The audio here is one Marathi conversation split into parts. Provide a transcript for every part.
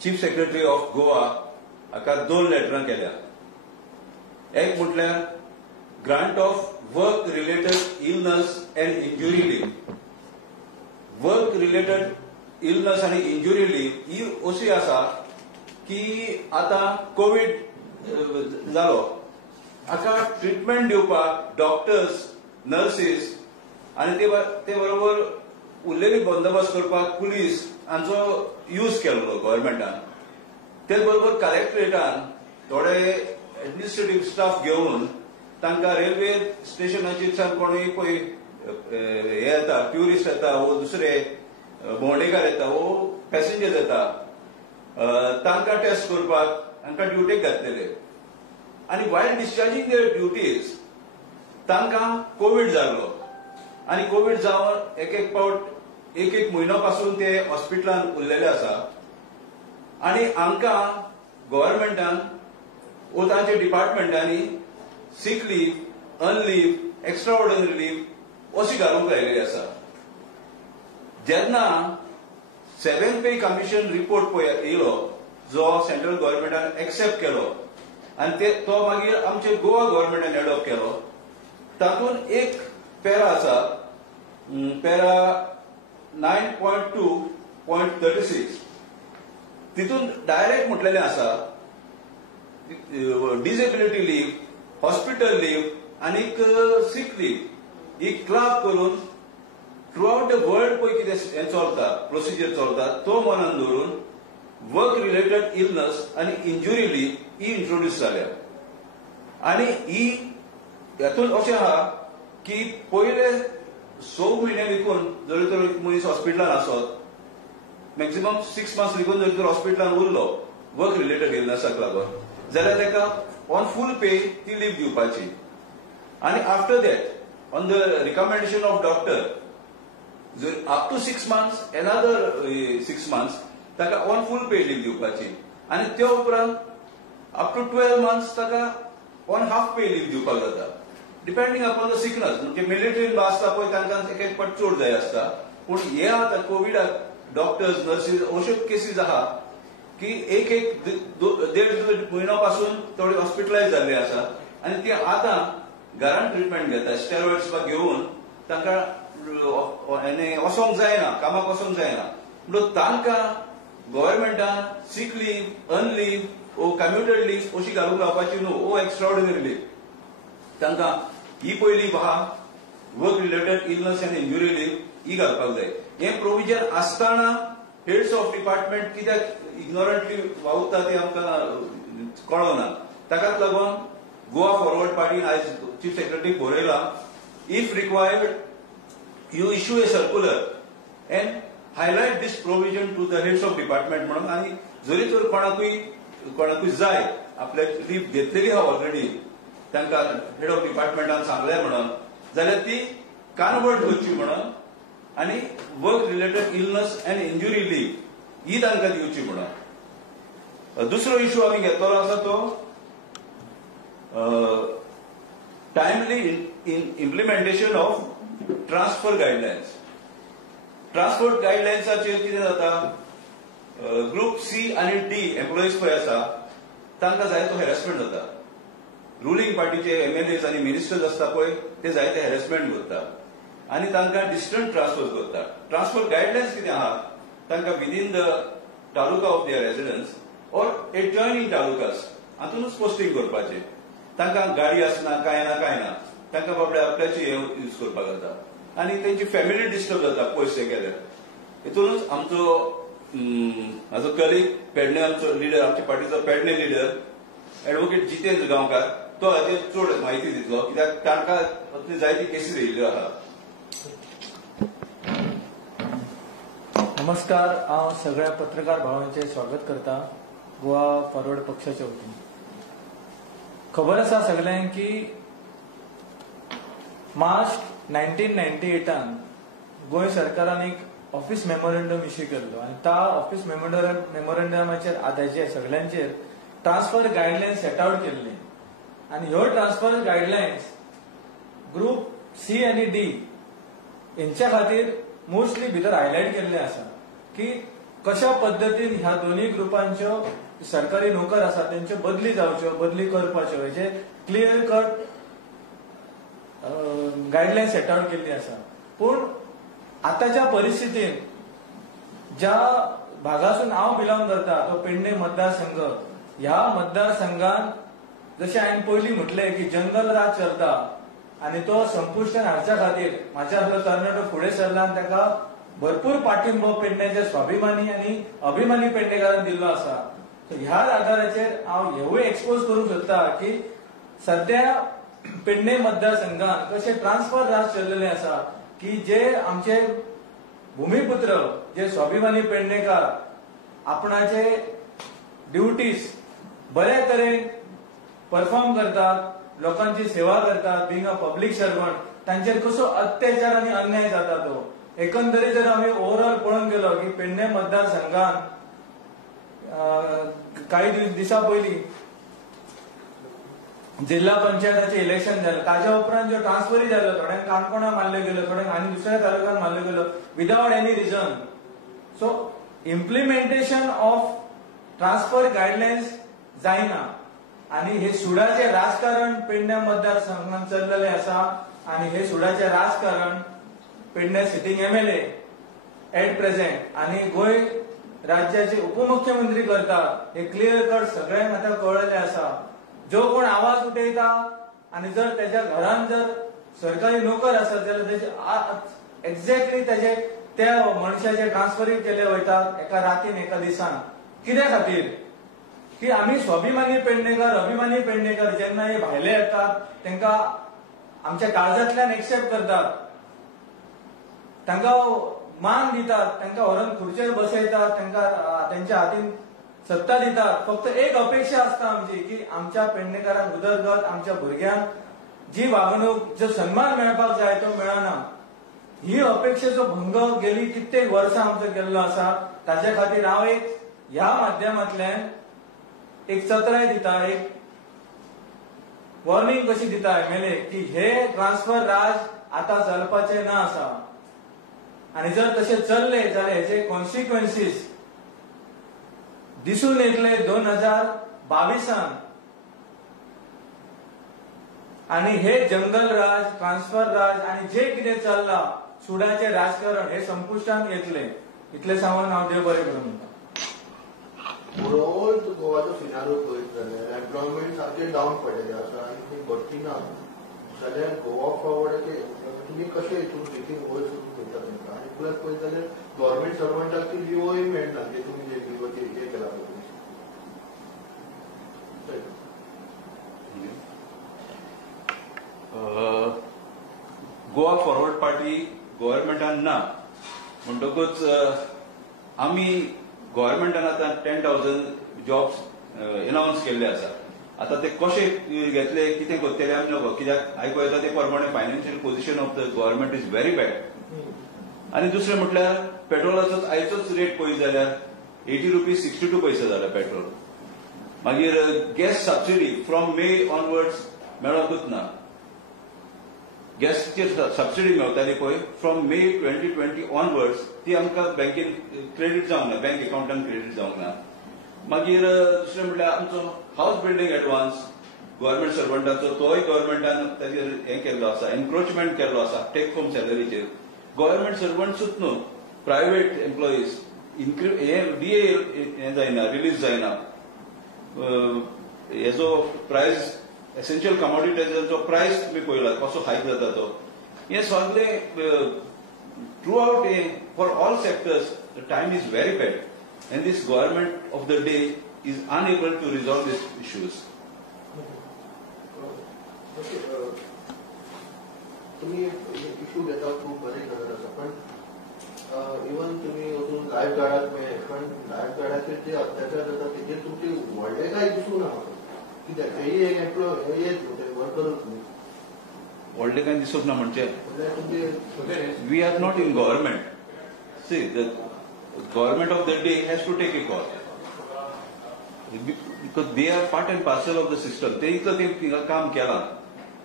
चीफ सेक्रेटरी ऑफ गोवा हाका 2 लेटरां केल्या. एक म्हटल्यार grant of work related illness and injury leave. Work related illness आनी इंजुरी लीव ही अशी आसा की आता कोविड जालो, हाका ट्रिटमेंट दिवपाक डॉक्टर्स, नर्सीस आनी ते बरोबर उरलेली बंदोबस्त करपाक पुलीस हांचो यूज केल्लो गव्हर्मेंटान. ते बरोबर कलेक्टरेटान थोडे एडमिनिस्ट्रेटिव्ह स्टाफ घेवन तांकां रेल्वे स्टेशनाचेर कोणूय पळय हे येता, ट्युरिस्ट येता वो दुसरे भोंवडेकार येता वो पॅसेंजर्स येता, तांकां टेस्ट करपाक तांकां ड्युटेक घातलेले. आनी वायल डिस्चार्जिंग देअर ड्युटीज तांकां कोविड जाल्लो आनी कोविड जावन एक पावट एक म्हयनो पासून ते हॉस्पिटलान उरलेले आसा. आनी हांकां गव्हर्मेंटान वो तांच्या डिपार्टमेंटांनी सीक लीव, अनलीव, एक्स्ट्रा ऑर्डिनरी लीव अशी घालूंक लायलेली आसा. जेन्ना 7th पे कमिशन रिपोर्ट पळय येयलो जो सेंट्रल गव्हर्मेंटान एक्सेप्ट केलो आनी तो मागीर आमचे गोवा गव्हर्मेंटान एडॉप्ट केलो, तातूंत एक पॅरा आसा, पॅरा 9.2.36. तितून डायरेक्ट म्हटलेलें आसा डिसेबिलिटी लीव, हॉस्पिटल लीव आनीक सीक लीव ही क्लब करून थ्रू आउट द वर्ल्ड पळय कितें हें चलता, प्रोसिजर चलता, तो मनान दवरून वर्क रिलेटेड इलनेस आनी इंजुरी लीव ही इंट्रोड्यूस जाल्या. आनी ही हातूंत अशें आहा की पयले 6 म्हयने लिकून जरी तर मनीस हॉस्पिटलान आसत, मॅक्झिमम 6 मंथ्स लिकून जरी तर हॉस्पिटलान उरलो वर्क रिलेटेड इलनेसाक लागून, जाल्यार ताका ऑन फूल पे ती लीव दिवपाची. आनी after that on the recommendation of doctor up to 6 months another 6 months ताका ऑन फूल पे लीव दिवपाची. आनी त्या उपरांत अप टू 12 मंथ्स ताका ऑन हाफ पे लीव दिवपाक जाता, डिपेंडिंग अपॉन द सिकनेस. म्हणजे मिलिटरीन आसता पळय तांकां एक पट चड जाय आसता, पूण हे आतां कोविडाक डॉक्टर्स, नर्सीस अश्यो केसीस आहा की एक देड म्हयनो पासून थोडे हॉस्पिटलायज जाल्ले आसा आनी ती आतां घरान ट्रिटमेंट घेता, स्टेरॉइड्स घेवन तांकां वचोंक जायना, कामाक वचोंक जायना. म्हणून तांकां गव्हर्मेंटान सीक लीव, अनलीव वो कम्युटेड लीव अशी घालून लावपाची न्हू, वो एक्स्ट्रा ऑर्डिनरी लीव. तांकां ही पयली आहा work related illness and injury leave ही घालपाक जाय. हें प्रोविजन आसतना हेड्स ऑफ डिपार्टमेंट कित्याक इग्नोरंटली वावुरता ते आमकां कळना. ताकाच लागून गोवा फॉरवर्ड पार्टीन आयज चीफ सेक्रेटरीक बरयला, if required you issue a circular and highlight these provision to the heads of department म्हणून. आनी जरी तर कोणाकूय जाय आपल्या लीव घेतलेली आहा ऑलरेडी, तांकां हेड ऑफ डिपार्टमेंटान सांगलें म्हणून, जाल्यार ती कन्वर्ट करची म्हणून आनी work related illness and injury leave ही तांकां दिवची म्हणून. दुसरो इश्यू आमी घेतलो आसा तो timely implementation of transfer guidelines. Transfer गायडलायन्साचेर कितें जाता, ग्रुप सी आनी डी एम्प्लॉईज पळय आसा तांकां जायतो हॅरेसमेंट जाता. रुलिंग पार्टीचे MLAs आनी मिनिस्टर्स आसता पळय ते जायते हॅरेसमेंट करता आनी तांकां डिस्टंट ट्रान्सफर करता. ट्रान्सफर गायडलायन्स कितें आहा, तांकां within the taluka of their residence or adjoining talukas हातूनच पोस्टिंग करपाचें. तांकां गाडी आसना, कांय ना, तांकां बाबड्या आपल्याची यूज करपाक जाता आनी तेंची फॅमिली डिस्टर्ब जाता पयशे गेल्यार. हितूनच म्हाजो कलीग पेडणे, आमचो लिडर, आमच्या पार्टीचो पेडणे लिडर एडवोकेट जितेंद्र गांवकार, तो हाचेर चड म्हायती दितलो कित्याक तांकां जायती केसीस येयल्ल्यो आहा. नमस्कार, हांव सगळ्या पत्रकार भावांचे स्वागत करता गोवा फॉरवर्ड पक्षाच्या वतीन. खबर आसा सगळ्यांक की मार्च 1998 गोंय सरकारान एक ऑफिस मेमोरंडम इश्यू केल्लो आनी त्या ऑफिस मेमोरंडमाचेर आधाराचेर सगळ्यांचेर ट्रान्सफर गायडलायन्स सेट आउट केल्ले. आनी ह्यो ट्रान्सफर गायडलायन्स ग्रुप सी आनी डी हेंच्या खातीर मोस्टली भितर हायलायट केल्ले आसा की कशा पद्दतीन ह्या दोन्ही ग्रुपांच्यो सरकारी नोकर आसा त्यांच्यो बदली जावच्यो, बदली करपाच्यो हेचे clear cut guideline set out केल्ली आसा. पूण आतांच्या परिस्थितीन ज्या भागासून हांव बिलॉंग करता तो पेडणे मतदारसंघ, ह्या मतदारसंघात जशें हांवें पयलीं म्हटलें की जंगल राज चलता आनी तो संपुश्टान हाडच्या खातीर म्हाज्या तरणाटो फुडें सरला आनी ताका भरपूर पाठिंबो पेडण्याच्या स्वाभिमानी आनी अभिमानी पेडणेकारांनी दिल्लो आसा. ह्या आधाराचेर हांव हेवूय एक्सपोज करूंक सोदता की सध्या पेडणे मतदारसंघात कशें ट्रान्सफर राज चल्लेलें आसा की जे आमचे भूमिपुत्र जे स्वाभिमानी पेडणेकार आपणाचे ड्युटीज बऱ्या तरेन परफॉर्म करतात, लोकांची सेवा करतात, बिंग अ पब्लीक सर्वंट, तांचेर कसो अत्याचार आनी अन्याय जाता तो. एकंदरीत जर आमी ओव्हरऑल पळोवंक गेलो की पेडणे मतदारसंघात काही दिसा पयलीं जिल्हा पंचायताचे इलेक्शन जालें, ताज्या उपरांत जो ट्रान्सफरी जालो, थोड्यांक काणकोणा मारले गेलो, थोड्यांक आनी दुसऱ्या तालुक्यांत मारले गेलो without any region. So implementation of transfer guidelines जायना आनी हे सुडाचे राजकारण पेडण्या मतदारसंघात चल्लेले आसा आनी हे सुडाचे राजकारण पेडण्या सिटींग MLA एट प्रेझेंट आनी गोंय राज्याचे उपमुख्यमंत्री करतात हे क्लियर कट सगळ्यांक आतां कळलेले आसा. जो कोण आवाज उठयता आनी जर त्याच्या घरान जर सरकारी नोकर आसत जाल्यार तेजे एक्झॅक्टली तेजे त्या मनशाचे ट्रान्सफरी केले वयतात एका रातीन एका दिसान. कित्या खातीर की आमी स्वाभिमानी पेडणेकार अभिमानी पेडणेकार जेन्ना हे भायले येतात तांकां आमच्या काळजांतल्यान एक्सेप्ट करतात, तांकां मान दितात, तांकां व्हरून खुर्चेर बसयतात, तांकां तेंच्या हातीन सत्ता दितात. फक्त एक अपेक्षा आसता आमची की आमच्या पेडणेकारांक उदरगत, आमच्या भुरग्यांक जी वागणूक जो सन्मान मेळपाक जाय तो मेळना. ही अपेक्षेचो भंग गेली कित्येक वर्सां आमचो केल्लो आसा. ताच्या खातीर हांव एक ह्या माध्यमांतल्यान एक चत्राय दिता, एक वॉर्निंग कशी दिता MLA की हे ट्रान्सफर राज आतां चलपाचे ना आसा आनी जर तशें चल्ले जाल्यार हेचे कॉन्सिक्वेन्सीस दिसून येतले 2022 आनी हे जंगल राज, ट्रान्सफर राज आनी जे कितें चल्ला सुडाचे राजकारण हे संपुश्टान येतले. इतले सांगून हांव देव बरें करूं म्हणटा. ओवरऑल गोवाचो सिनारियो पळयत जाल्यार एम्प्लॉयमेंट सारकें डावन पडलेलें आसा आनी भरती ना जाल्यार गोवा फॉरवर्डाचे तुमी कशें हितून रिटींग वयर सुरू करता तेंकां आनी प्लस पळयत जाल्यार गव्हर्मेंट सर्वंटाक ती लिवोय मेळना जे तुमी हे केला गोवा फॉरवर्ड पार्टी गव्हर्मेंटान ना म्हणटकूच आमी गव्हर्मेंटान आतां 10,000 जॉब्स अनाउन्स केल्ले आसा. आतां ते कशे घेतले कितें करतले आमी नकळो, कित्याक आयकूं येता ते प्रमाणे financial position of the government is very bad. आनी दुसरें म्हटल्यार पेट्रोलाचो आयचोच रेट पळयत जाल्यार 80 रुपीज 62 पैसे जाला पेट्रोल. मागीर gas subsidy from May onwards मेळोंकूच ना. गॅसची सबसिडी मेळटाली पळय फ्रॉम मे 2020 ऑनवर्ड्स ती आमकां बँकेन क्रेडीट जावंक ना, बँक अकाउंटान क्रेडीट जावंक ना. मागीर दुसरें म्हटल्यार आमचो हाऊस बिल्डिंग एडवान्स गव्हर्मेंट सर्वंटाचो तोय गव्हर्मेंटान ताजेर हें केल्लो आसा, एनक्रोचमेंट केल्लो आसा टेक होम सॅलरीचेर. गव्हर्मेंट सर्वंट्सूच न्हू, प्रायव्हेट एम्प्लॉईज DA हें जायना, रिलीज जायना. हेजो प्रायस एसेन्शियल कमोडिटीजो प्रायस तुमी पळयला कसो हायक जाता तो. हें सगळें throughout for all sectors the time is very bad and these government of the day is unable to resolve these issues. तुम्ही इश्यू घेता खूप बरे करत आसा पण इवन तुम्ही वचून लायफ गार्डाक मेळ्ळे पण लायफ गार्डाचेर जे अत्याचार जाता तेजेर तुमची व्हडले कांय दिसूं ना कित्याक हेय एक एम्प्लॉय वर्करच न्ही. व्हडलें कांय दिसूंक ना म्हणजे we are not in government. See the government of the day has to take a call because they are part and parcel of the system. ते इतलं ते काम केलां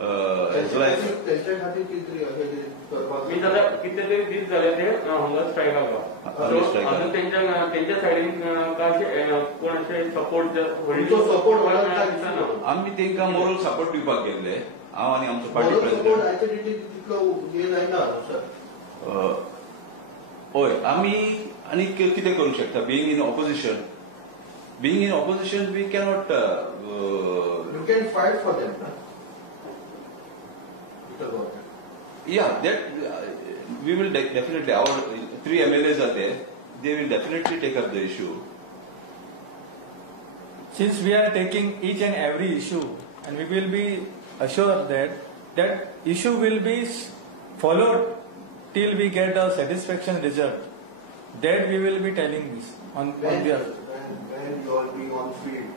as well as त्यांच्या खातीर कितें तरी अशें कितें करपाक मी जाल्यार कितले तरी दीस जाले ते हंगर स्ट्रायक आहा Hunger strike. अजून त्यांच्या सायडीन काय कोण असे सपोर्ट तुमचो support व्हडलो काय दिसना. आम्ही तांकां मोरल सपोर्ट दिवपाक गेल्ले हांव आनी आमचो party moral support president identity तितलो हे जायना सर. हय आमी आनी कितें करूंक शकता being in opposition we cannot You can fight for them, na? Mr. Governor. yeah that we will definitely our 3 MLAs are there, they will definitely take up the issue. Since we are taking each and every issue, and we will be assured that that issue will be followed till we get a satisfaction result. That we will be telling this on When the you are being on field,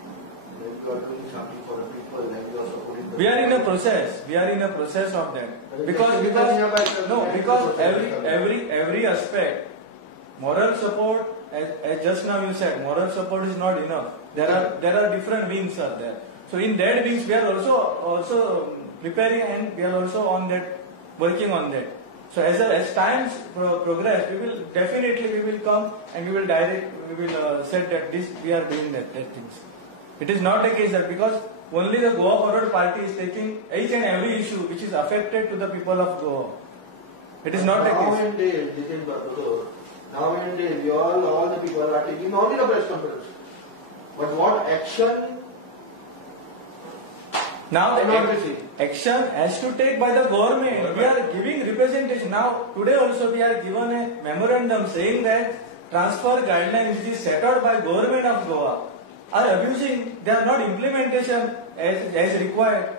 when you are doing something for the people, when you are supporting the we are in a process. We are in a process of that because every aspect, moral support. As just now you said, moral support is not enough. There are different wings are there. So in that wings we are also preparing, and we are also on that, working on that. So as times progress, we will definitely come and we will set that this we are doing that things. It is not a case that because only the Goa Forward Party is taking each and every issue which is affected to the people of Goa. It is not a case. Now and then, all the people are taking not in a press conference, but what action? Now I not receive. action has to take by the government. We are giving representation. Now today also we are given a memorandum saying that transfer guidelines which is set out by government of Goa are abusing. They are not implementation as required.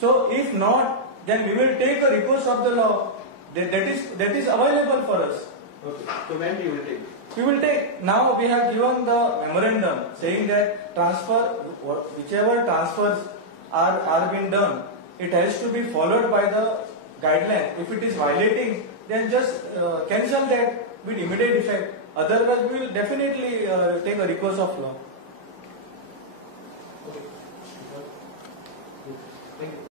So if not, then we will take a recourse of the law. That is available for us. Okay. So when you will take? We will take. Now we have given the memorandum saying that whichever transfers are being done, it has to be followed by the guideline. If it is violating, then just cancel that with immediate effect. Otherwise, we will definitely take a recourse of law. Okay. Thank you.